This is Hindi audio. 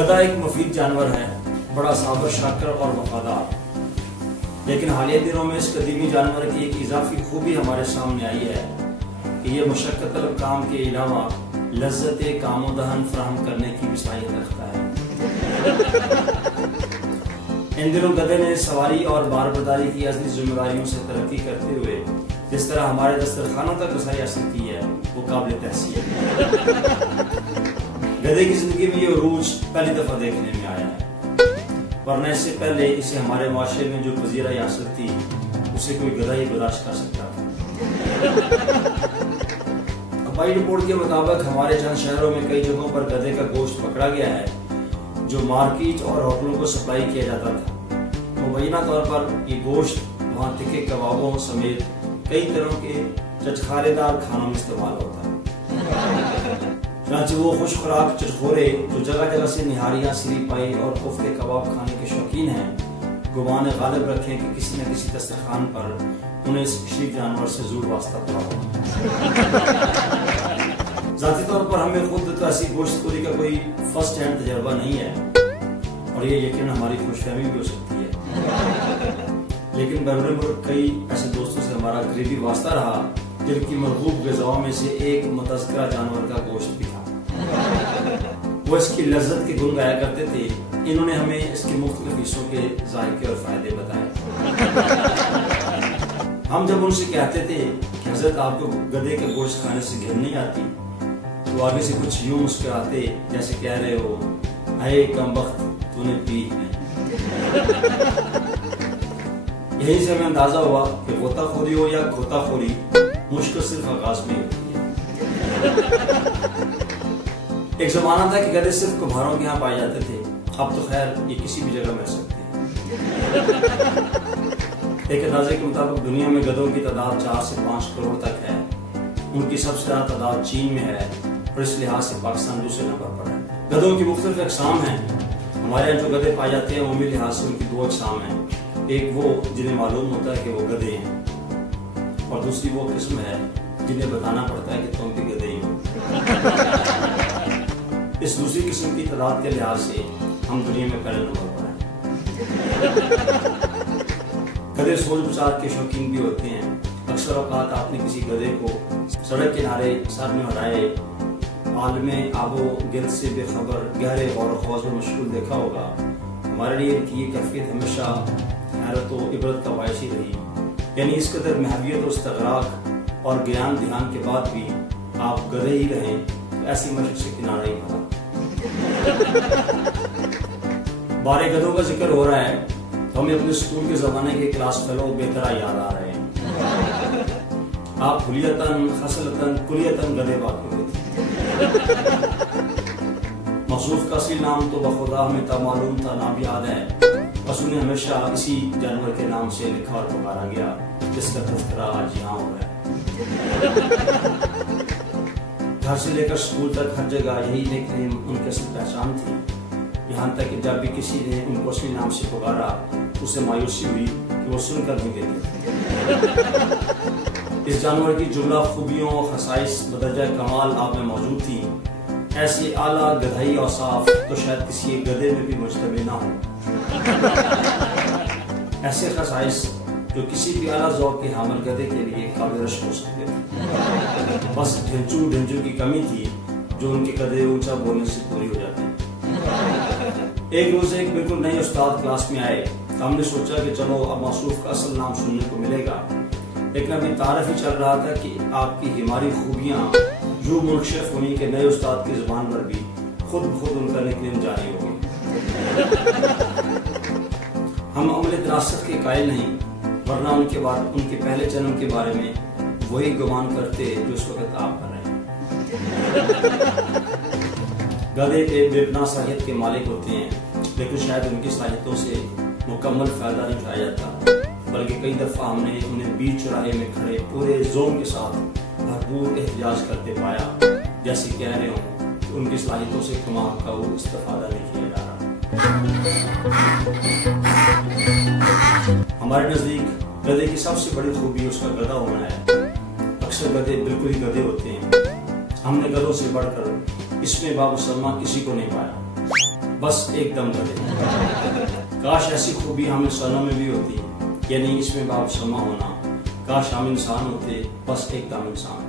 गधा एक मुफीद जानवर है, बड़ा साबर शाकर और वफादार। लेकिन हालिया दिनों में इस कदीमी जानवर की एक इजाफी खूबी हमारे सामने आई है कि यह मुशक्कत तलब काम के अलावा लज्जत कामो दहन फराहम करने की भी सलाहियत रखता है। इन दिनों गधे ने सवारी और बारबरदारी की असली जिम्मेदारियों से तरक्की करते हुए जिस तरह हमारे दस्तरखानों तक रसाई हासिल की है वो काबिल तहसीन है। गधे की जिंदगी में ये उरूज पहली दफा देखने में आया है, वरना इससे पहले इसे हमारे माशरे में जो वज़ीर रियासत थी उसे कोई गधा ही बर्दाश्त कर सकता था। हमारी रिपोर्ट के मुताबिक हमारे चंद शहरों में कई जगहों पर गधे का गोश्त पकड़ा गया है जो मार्केट और होटलों को सप्लाई किया जाता था। मुबैना तौर पर ये गोश्त वहाँ तिखे कबाबों समेत कई तरह के चटखारेदार खानों में इस्तेमाल होता है। चनांचे वो खुश खुराक चटखोरे जो जगह जगह से निहारियां, सिरी पाई और कोफ्ते कबाब खाने के शौकीन हैं, गुमान गालिब रखें कि किसी न किसी दस्तरखान पर उन्हें इस शरीफ जानवर से जरूर वास्ता पड़ा हो। जाती तौर पर हमें खुद तो ऐसी गोश्तखोरी का कोई फर्स्ट हैंड तजर्बा नहीं है और ये यकीन हमारी खुशफहमी भी हो सकती है, लेकिन बरबरे मुल्क कई ऐसे दोस्तों से हमारा करीबी वास्ता रहा जिनकी महबूब ग़िज़ाओं में से एक मुतज़क्किरा जानवर का गोश्त भी था। वो इसकी लज्जत के गुण गाया करते थे। इन्होंने हमें इसके मुख्तलिफ हिस्सों के जायके और फायदे बताए। हम जब उनसे कहते थे कि हज़रत आपको गधे का गोश्त खाने से घिन नहीं आती, तो आगे से कुछ यूं मुस्कुराते जैसे कह रहे हो, अये कमबख्त तूने पी नहीं। यही से हमें अंदाजा हुआ कि गोताखोरी हो या खोताखोरी मुश्किल सिर्फ आगाज में होती है। एक जमाना था कि गधे सिर्फ कुम्हारों के यहाँ पाए जाते थे, अब तो खैर ये किसी भी जगह मिल सकते हैं। एक अंदाजे के मुताबिक दुनिया में गधों की तादाद 4 से 5 करोड़ तक है। उनकी सबसे ज्यादा तादाद चीन में है और इस लिहाज से पाकिस्तान दूसरे नंबर पर है। गधों की मुख्तलिफ अक़साम हैं। हमारे यहाँ जो गधे पाए जाते हैं उनके लिहाज से उनकी 2 अक़साम हैं। एक वो जिन्हें मालूम होता है कि वो गधे हैं और दूसरी वो किस्म है जिन्हें बताना पड़ता है कि तुम भी गधे ही हो। इस दूसरी किस्म की तादाद के लिहाज से हम दुनिया में पहले नंबर पर हैं। गधे सोच विचार के शौकीन भी होते हैं। अक्सर औकात आपने किसी गधे को सड़क किनारे सर में उड़ाए आलमे आबो गिर्द से बेखबर गहरे गौर खौज में मशगूल देखा होगा। हमारे लिए इनकी ये कैफियत हमेशा हैरत और इबरत का बायस ही रही। यानी इस कदर महवियत और इस्तगराक और ज्ञान ध्यान के बाद भी आप गधे ही रहें तो ऐसी मशक से किनारा ही भरा। बारे गधों का जिक्र हो रहा है तो हमें अपने स्कूल के जमाने के क्लास फेलो बेहतरा याद आ रहे हैं। आप हुलियतन खसलतन कुलियतन गधे बात हुए थे। मसरूफ का असली नाम तो बखुदा हमें तब मालूम था, नाम याद है, बस उन्हें हमेशा इसी जानवर के नाम से लिखा और पुकारा गया जिसका तज़किरा आज यहाँ हो रहा है। घर से लेकर स्कूल तक हर जगह यही निकनेम उनकी असली पहचान थी। यहाँ तक कि जब भी किसी ने उनको असली नाम से पुकारा उसे मायूसी हुई कि वो सुनकर भी देते। इस जानवर की जुमला खूबियों और खसाइस बदरजा कमाल आप में मौजूद थी। ऐसी आला गधाई औसाफ तो शायद किसी एक गधे में भी मुश्तमिल ना हो। ऐसे खसाइस जो किसी भी आला ज़ौक़ के हामिल गधे के लिए काबिल रश्क हो सकते थे। बस ढिंचू की कमी थी जो उनके गधे ऊंचा बोलने से पूरी हो जाती। एक रोज एक बिल्कुल नए उस्ताद क्लास में आए तो हमने सोचा कि चलो अब मसरूफ का असल नाम सुनने को मिलेगा, लेकिन अभी तारीफ ही चल रहा था कि आपकी हमारी खूबियां यूं मुनकशिफ होनी के नए उस्ताद की जुबान पर भी खुद उनका निकनेम जारी हो गया। हम अमले दरासत के कायल नहीं, वरना उनके पहले जन्म के बारे में वही गुमान करते जो इस वक्त आप कर रहे हैं। गधे के बेपनाह साहित्य के मालिक होते हैं, लेकिन शायद उनकी साहित्यों से मुकम्मल फायदा नहीं उठाया जाता, बल्कि कई दफा हमने उन्हें बीच चौराहे में खड़े पूरे जोम के साथ भरपूर एहतजाज करते पाया, जैसे कह रहे हों कि उनकी सलाहियतों से कमाल का वो इस्तेफादा नहीं किया जा रहा। हमारे नजदीक गधे की सबसे बड़ी खूबी उसका गधा होना है। अक्सर गधे बिल्कुल ही गधे होते हैं। हमने गधों से बढ़कर इसमें बाबू सलमा किसी को नहीं पाया। बस एकदम गधे। काश ऐसी खूबी हम इंसानों में भी होती, यानी इसमें बाप शमा होना। काश हम इंसान होते, बस एकदम इंसान।